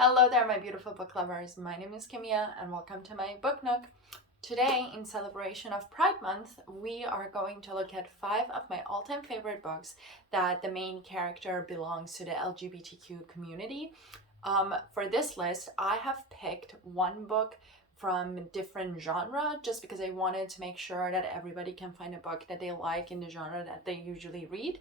Hello there, my beautiful book lovers. My name is Kimia, and welcome to my book nook. Today, in celebration of Pride Month, we are going to look at 5 of my all-time favorite books that the main character belongs to the LGBTQ community. For this list, I have picked one book from different genre just because I wanted to make sure that everybody can find a book that they like in the genre that they usually read.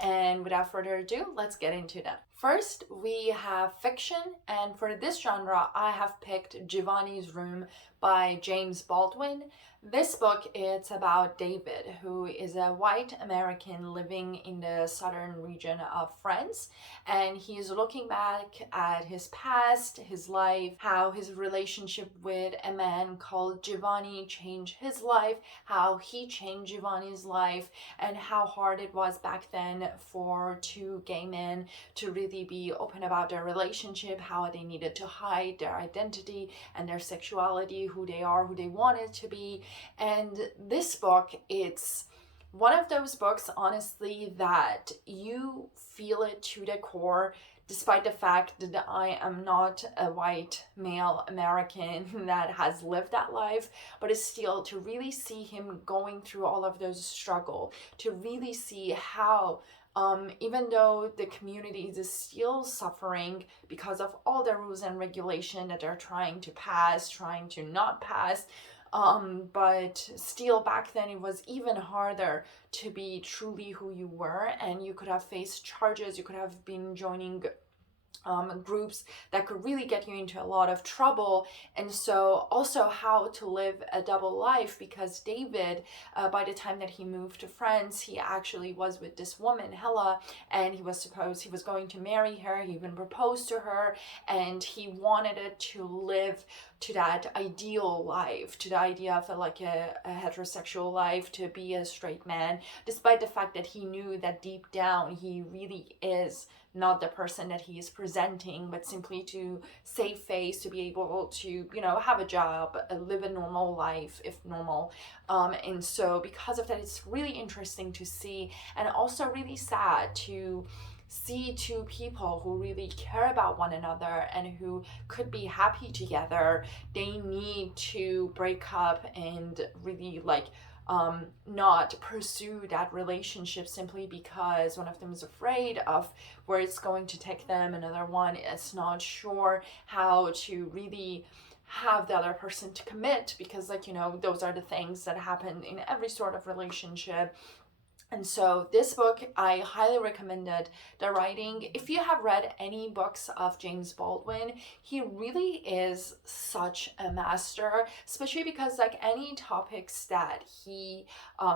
And without further ado, let's get into that. First, we have fiction, and for this genre, I have picked Giovanni's Room by James Baldwin. This book, it's about David, who is a white American living in the southern region of France, and he's looking back at his past, his life, how his relationship with a man called Giovanni changed his life, how he changed Giovanni's life, and how hard it was back then for two gay men to really be open about their relationship, how they needed to hide their identity and their sexuality, who they are, who they wanted to be. And this book, it's one of those books, honestly, that you feel it to the core, despite the fact that I am not a white male American that has lived that life, but it's still to really see him going through all of those struggles, to really see how even though the community is still suffering because of all the rules and regulation that they're trying to pass, trying to not pass, but still back then it was even harder to be truly who you were, and you could have faced charges, you could have been joining groups that could really get you into a lot of trouble. And so also how to live a double life, because David, by the time that he moved to France, he actually was with this woman Hella, and he was going to marry her. He even proposed to her, and he wanted it to live to that ideal life, to the idea of a heterosexual life, to be a straight man, despite the fact that he knew that deep down he really is not the person that he is presenting, but simply to save face, to be able to, have a job, live a normal life, if normal. And so because of that, it's really interesting to see, and also really sad to see two people who really care about one another and who could be happy together. They need to break up and really not pursue that relationship simply because one of them is afraid of where it's going to take them. Another one is not sure how to really have the other person to commit, because those are the things that happen in every sort of relationship. And so this book, I highly recommended the writing. If you have read any books of James Baldwin, he really is such a master, especially because any topics that he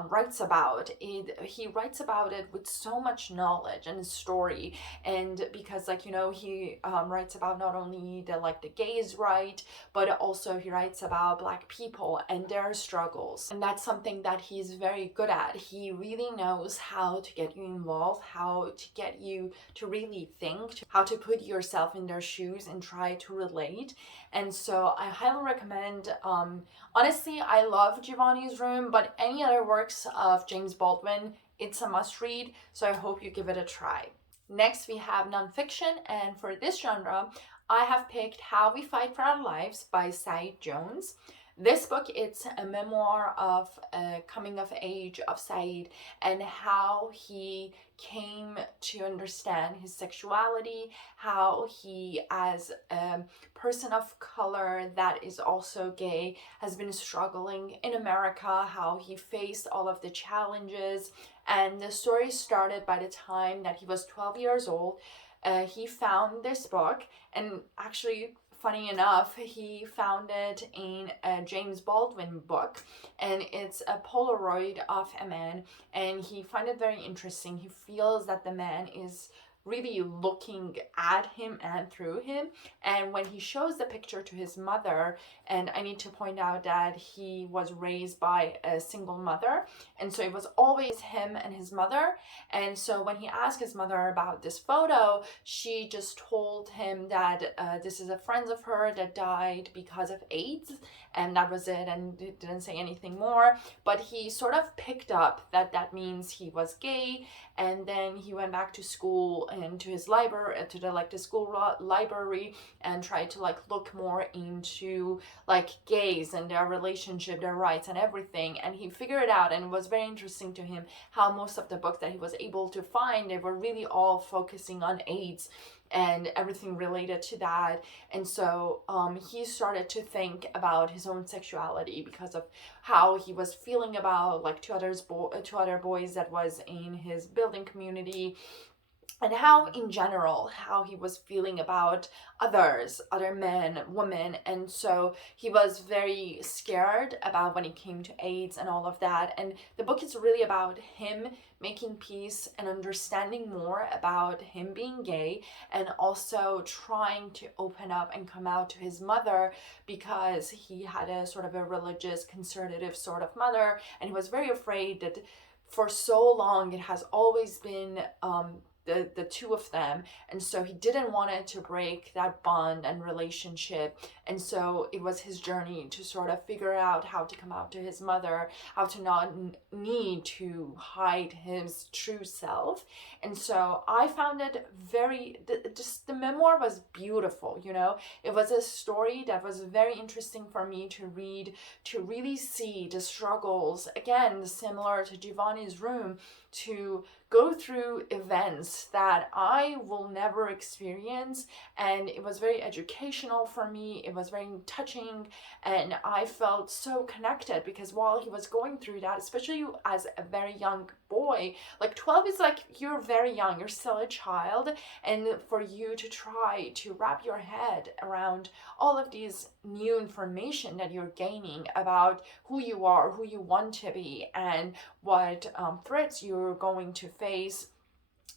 writes about, he writes about it with so much knowledge and story. And because he writes about not only the gays' right, but also he writes about Black people and their struggles. And that's something that he's very good at. He really knows how to get you involved, how to get you to really think, how to put yourself in their shoes and try to relate. And so I highly recommend, honestly, I love Giovanni's Room, but any other works of James Baldwin, it's a must read, so I hope you give it a try. Next, we have nonfiction, and for this genre, I have picked How We Fight for Our Lives by Said Jones. This book, it's a memoir of a coming of age of Said and how he came to understand his sexuality, how he, as a person of color that is also gay, has been struggling in America, how he faced all of the challenges. And the story started by the time that he was 12 years old. He found this book, and actually, funny enough, he found it in a James Baldwin book, and it's a Polaroid of a man, and he found it very interesting. He feels that the man is really looking at him and through him. And when he shows the picture to his mother, and I need to point out that he was raised by a single mother, and so it was always him and his mother. And so when he asked his mother about this photo, she just told him that this is a friend of her that died because of AIDS, and that was it, and didn't say anything more. But he sort of picked up that that means he was gay, and then he went back to school into his library, to the school library, and try to like look more into like gays and their relationship, their rights and everything. And he figured it out, and it was very interesting to him how most of the books that he was able to find, they were really all focusing on AIDS and everything related to that. And so he started to think about his own sexuality because of how he was feeling about like two other boys that was in his building community, and how in general how he was feeling about other men, women. And so he was very scared about when it came to AIDS and all of that. And the book is really about him making peace and understanding more about him being gay, and also trying to open up and come out to his mother, because he had a sort of a religious conservative sort of mother, and he was very afraid that for so long it has always been the two of them, and so he didn't want it to break that bond and relationship. And so it was his journey to sort of figure out how to come out to his mother, how to not need to hide his true self. And so I found it just the memoir was beautiful, you know. It was a story that was very interesting for me to read, to really see the struggles, again similar to Giovanni's Room, to go through events that I will never experience. And it was very educational for me. It was very touching, and I felt so connected, because while he was going through that, especially as a very young boy, like 12 is like, you're very young, you're still a child, and for you to try to wrap your head around all of these new information that you're gaining about who you are, who you want to be, and what threats you're going to face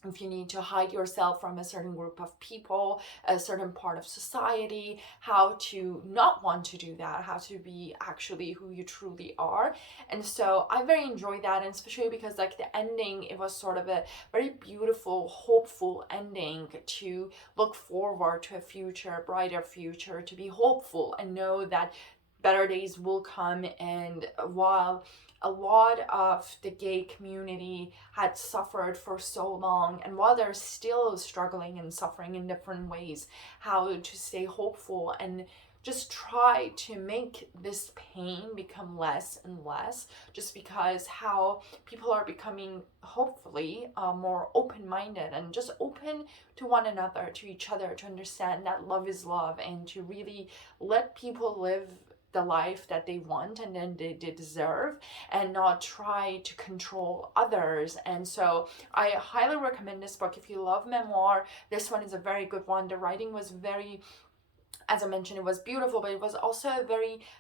if you need to hide yourself from a certain group of people, a certain part of society, how to not want to do that, how to be actually who you truly are. And so I very enjoyed that, and especially because like the ending, it was sort of a very beautiful, hopeful ending, to look forward to a future, brighter future, to be hopeful and know that better days will come. And while a lot of the gay community had suffered for so long, and while they're still struggling and suffering in different ways, how to stay hopeful and just try to make this pain become less and less, just because how people are becoming, hopefully, more open-minded and just open to one another, to each other, to understand that love is love, and to really let people live the life that they want and then they deserve, and not try to control others. And so I highly recommend this book if you love memoir. This one is a very good one. The writing was very, as I mentioned, it was beautiful, but it was also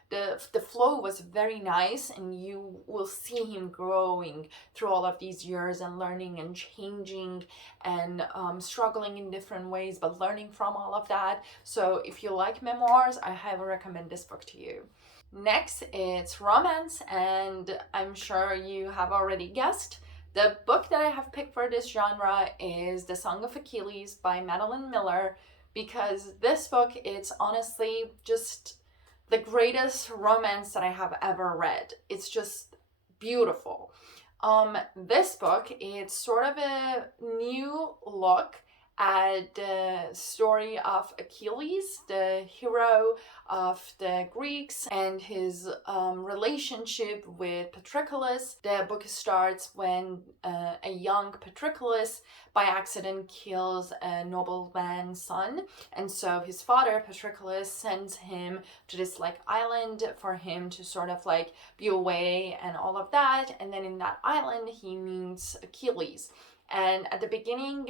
the flow was very nice, and you will see him growing through all of these years and learning and changing and struggling in different ways, but learning from all of that. So if you like memoirs, I highly recommend this book to you. Next, it's romance, and I'm sure you have already guessed. The book that I have picked for this genre is The Song of Achilles by Madeline Miller, because this book, it's honestly just the greatest romance that I have ever read. It's just beautiful. This book, it's sort of a new look at the story of Achilles, the hero of the Greeks, and his relationship with Patroclus. The book starts when a young Patroclus by accident kills a nobleman's son, and so his father Patroclus sends him to this like island for him to sort of like be away and all of that. And then in that island he meets Achilles. And at the beginning,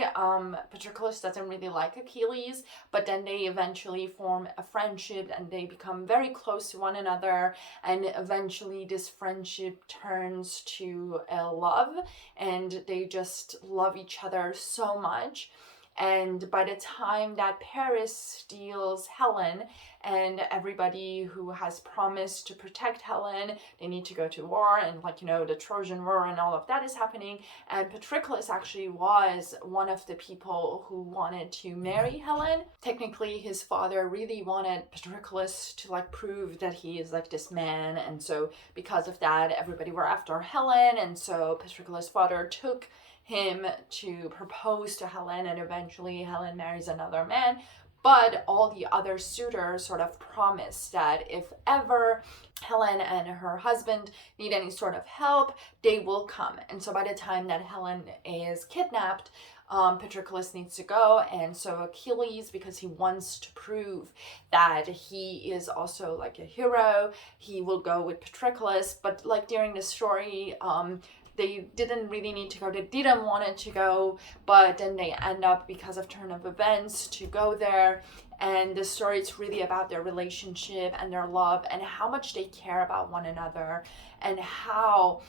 Patroclus doesn't really like Achilles, but then they eventually form a friendship and they become very close to one another. And eventually this friendship turns to a love, and they just love each other so much. And by the time that Paris steals Helen, and everybody who has promised to protect Helen, they need to go to war, and like, you know, the Trojan War and all of that is happening. And Patroclus actually was one of the people who wanted to marry Helen. Technically, his father really wanted Patroclus to like prove that he is like this man, and so because of that, everybody were after Helen, and so Patroclus' father took him to propose to Helen, and eventually Helen marries another man. But all the other suitors sort of promise that if ever Helen and her husband need any sort of help, they will come. And so by the time that Helen is kidnapped, Patroclus needs to go, and so Achilles, because he wants to prove that he is also like a hero, he will go with Patroclus. But like during the story, they didn't really need to go, they didn't want it to go, but then they end up, because of turn of events, to go there. And the story is really about their relationship and their love and how much they care about one another, and how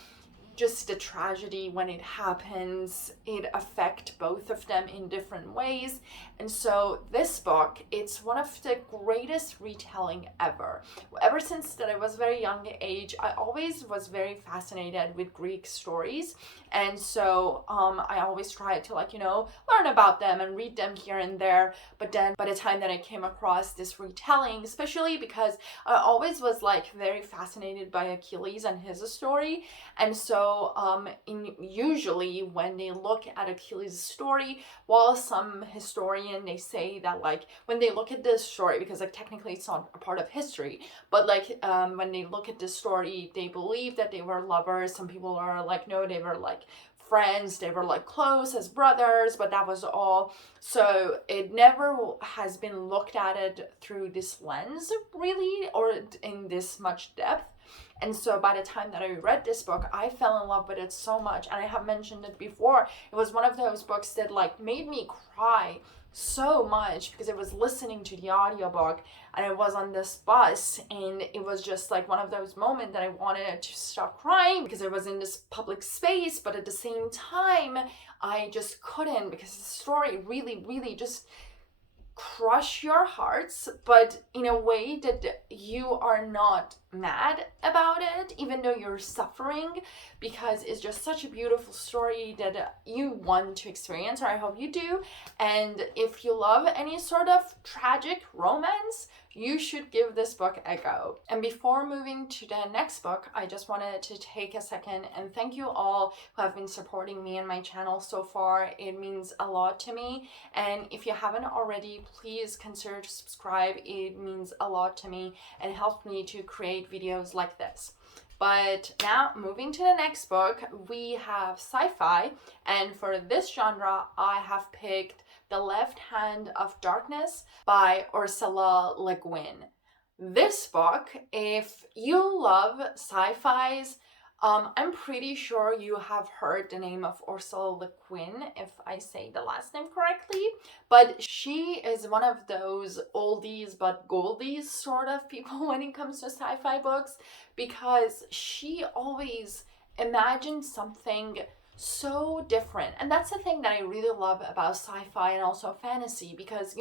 just the tragedy when it happens, it affects both of them in different ways. And so this book, it's one of the greatest retelling ever. Ever since that I was very young age, I always was very fascinated with Greek stories. And so I always tried to learn about them and read them here and there. But then by the time that I came across this retelling, especially because I always was very fascinated by Achilles and his story. And so usually when they look at Achilles' story, while some historian, they say that when they look at this story, because technically it's not a part of history, but when they look at this story, they believe that they were lovers. Some people are no, they were friends, they were close as brothers, but that was all. So it never has been looked at it through this lens really, or in this much depth. And so by the time that I read this book, I fell in love with it so much. And I have mentioned it before. It was one of those books that made me cry so much, because I was listening to the audiobook and I was on this bus, and it was just one of those moments that I wanted to stop crying because I was in this public space, but at the same time I just couldn't, because the story really, really just crush your hearts, but in a way that you are not mad about it, even though you're suffering, because it's just such a beautiful story that you want to experience, or I hope you do. And if you love any sort of tragic romance, you should give this book a go. And before moving to the next book, I just wanted to take a second and thank you all who have been supporting me and my channel so far. It means a lot to me. And if you haven't already, please consider to subscribe. It means a lot to me and helps me to create videos like this. But now, moving to the next book, we have sci-fi. And for this genre, I have picked The Left Hand of Darkness by Ursula Le Guin. This book, if you love sci-fis, I'm pretty sure you have heard the name of Ursula Le Guin, if I say the last name correctly. But she is one of those oldies but goldies sort of people when it comes to sci-fi books, because she always imagined something so different. And that's the thing that I really love about sci-fi and also fantasy, because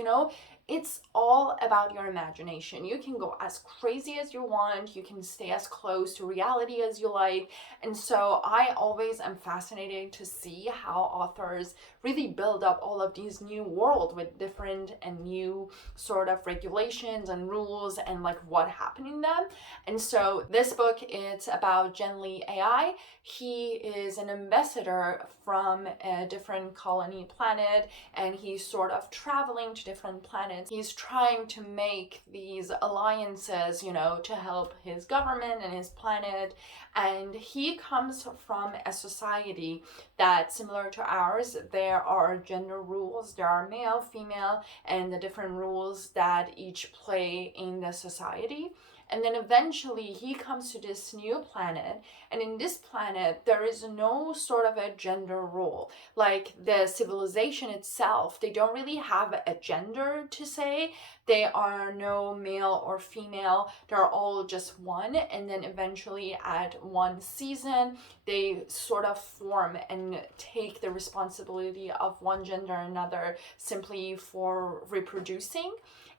it's all about your imagination. You can go as crazy as you want, you can stay as close to reality as you like. And so I always am fascinated to see how authors really build up all of these new worlds with different and new sort of regulations and rules and what happened in them. And so this book, it's about Genly AI. He is an ambassador from a different colony planet, and he's sort of traveling to different planets. He's trying to make these alliances, to help his government and his planet. And he comes from a society that's similar to ours. There are gender rules, there are male, female, and the different rules that each play in the society. And then eventually he comes to this new planet, and in this planet there is no sort of a gender role. The civilization itself, they don't really have a gender to say. They are no male or female, they're all just one. And then eventually at one season they sort of form and take the responsibility of one gender or another simply for reproducing.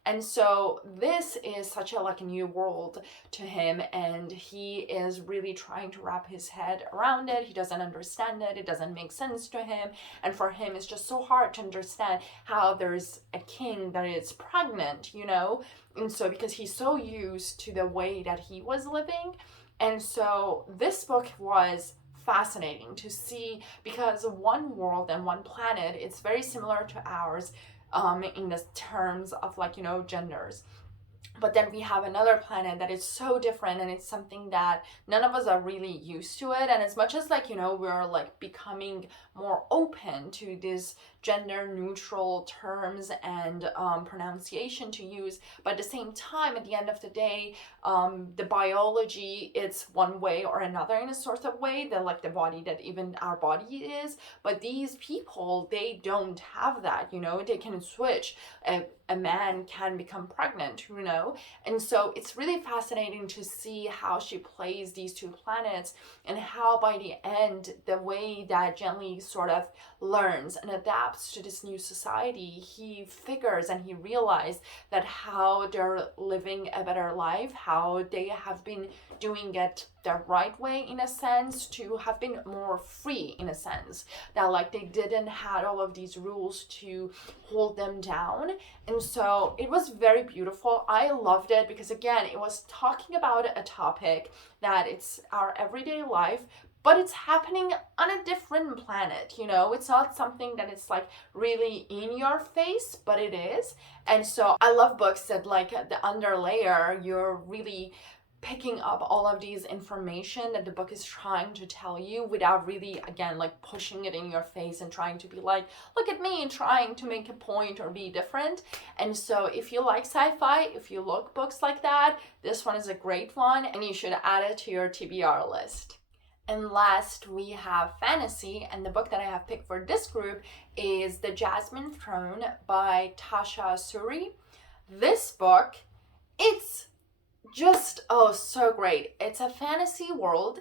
And so this is such a new world to him, and he is really trying to wrap his head around it. He doesn't understand it. It doesn't make sense to him. And for him, it's just so hard to understand how there's a king that is pregnant, And so because he's so used to the way that he was living. And so this book was fascinating to see, because one world and one planet, it's very similar to ours in the terms of like, you know, genders. But then we have another planet that is so different, and it's something that none of us are really used to it. And as much as like, you know, we're like becoming more open to these gender neutral terms and pronunciation to use, but at the same time, at the end of the day, the biology, it's one way or another in a sort of way, that like the body, that even our body is. But these people, they don't have that, you know, they can switch. A man can become pregnant, you know. And so it's really fascinating to see how she plays these two planets, and how by the end, the way that Jenny sort of learns and adapts to this new society, he figures and he realizes that how they're living a better life, how they have been doing it the right way in a sense, to have been more free in a sense, that like they didn't had all of these rules to hold them down. And so it was very beautiful. I loved it because again, it was talking about a topic that it's our everyday life, but it's happening on a different planet, you know. It's not something that it's like really in your face, but it is. And so I love books that like the underlayer, you're really picking up all of these information that the book is trying to tell you without really, again, like pushing it in your face and trying to be like, look at me, trying to make a point or be different. And so if you like sci-fi, if you look books like that, this one is a great one, and you should add it to your TBR list. And last, we have fantasy, and the book that I have picked for this group is The Jasmine Throne by Tasha Suri. This book, it's just, oh, so great. It's a fantasy world,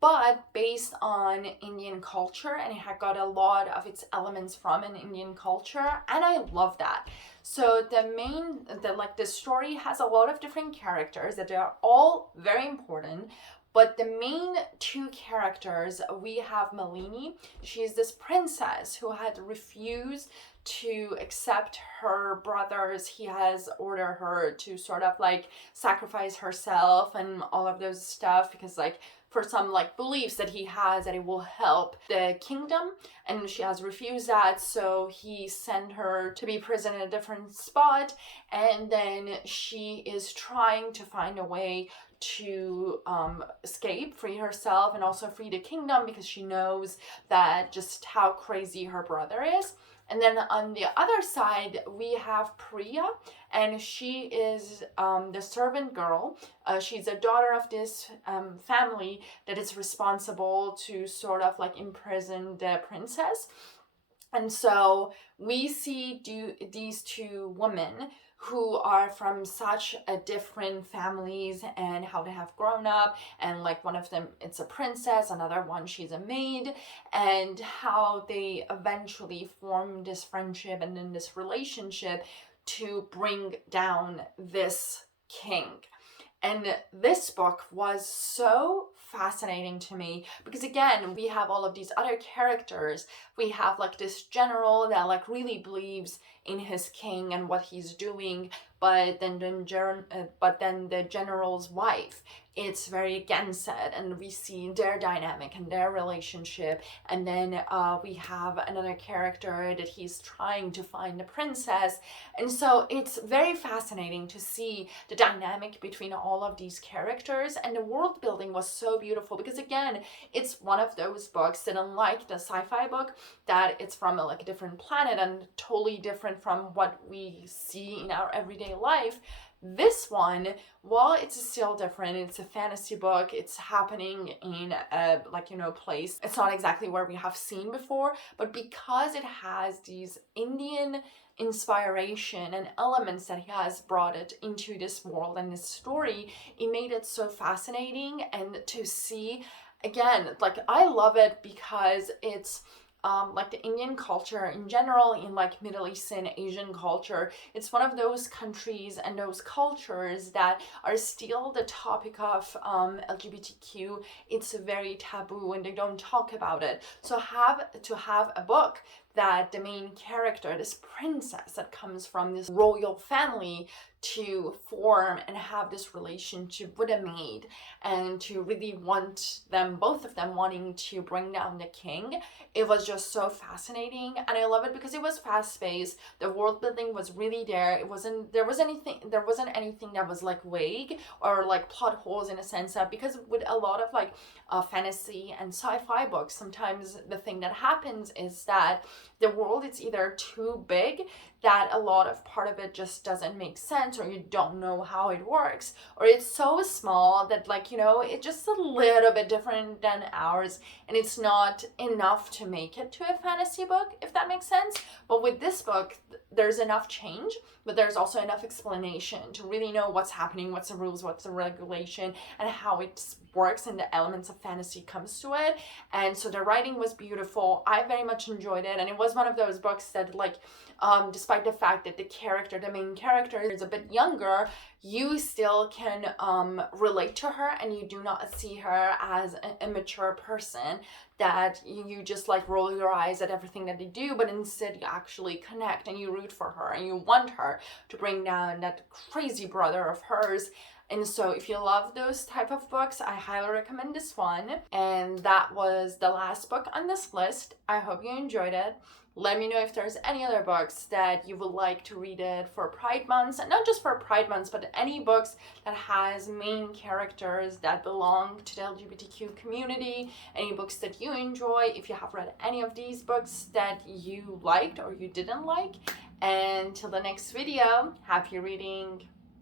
but based on Indian culture, and it had got a lot of its elements from an Indian culture, and I love that. So the story has a lot of different characters that are all very important. But the main two characters, we have Malini. She's this princess who had refused to accept her brothers. He has ordered her to sort of like sacrifice herself and all of those stuff, because like for some like beliefs that he has that it will help the kingdom, and she has refused that. So he sent her to be prisoned in a different spot, and then she is trying to find a way to escape, free herself, and also free the kingdom, because she knows that just how crazy her brother is. And then on the other side, we have Priya, and she is the servant girl. She's a daughter of this family that is responsible to sort of like imprison the princess. And so we see these two women who are from such a different families and how they have grown up, and like one of them, it's a princess, another one, she's a maid, and how they eventually form this friendship and then this relationship to bring down this king. And this book was so fascinating to me because again, we have all of these other characters. We have like this general that like really believes in his king and what he's doing, but then the general's wife, it's very against it, and we see their dynamic and their relationship. And then we have another character that he's trying to find the princess, and so it's very fascinating to see the dynamic between all of these characters. And the world building was so beautiful because again, it's one of those books that, unlike the sci-fi book, that it's from a different planet and totally different from what we see in our everyday life. This one, while it's still different, it's a fantasy book, it's happening in a place, it's not exactly where we have seen before, but because it has these Indian inspiration and elements that he has brought it into this world and this story, it made it so fascinating. And to see, again, I love it because it's the Indian culture in general, in Middle Eastern, Asian culture, it's one of those countries and those cultures that are still the topic of LGBTQ. It's very taboo and they don't talk about it. So to have a book that the main character, this princess that comes from this royal family, to form and have this relationship with a maid, and to really want them, both of them wanting to bring down the king. It was just so fascinating, and I love it because it was fast-paced. The world building was really there. There wasn't anything that was like vague or like plot holes, in a sense that, because with a lot of like fantasy and sci-fi books, sometimes the thing that happens is that the world is either too big that a lot of part of it just doesn't make sense, or you don't know how it works, or it's so small that, like, you know, it's just a little bit different than ours, and it's not enough to make it to a fantasy book, if that makes sense. But with this book, there's enough change, but there's also enough explanation to really know what's happening, what's the rules, what's the regulation, and how it works, and the elements of fantasy comes to it. And so the writing was beautiful. I very much enjoyed it, and it was one of those books that, like, despite the fact that the main character is a bit younger, you still can relate to her, and you do not see her as an immature person that you just like roll your eyes at everything that they do, but instead you actually connect and you root for her and you want her to bring down that crazy brother of hers. And so if you love those type of books, I highly recommend this one. And that was the last book on this list. I hope you enjoyed it. Let me know if there's any other books that you would like to read it for Pride Months, and not just for Pride Months, but any books that has main characters that belong to the LGBTQ community, any books that you enjoy, if you have read any of these books that you liked or you didn't like. And till the next video, happy reading!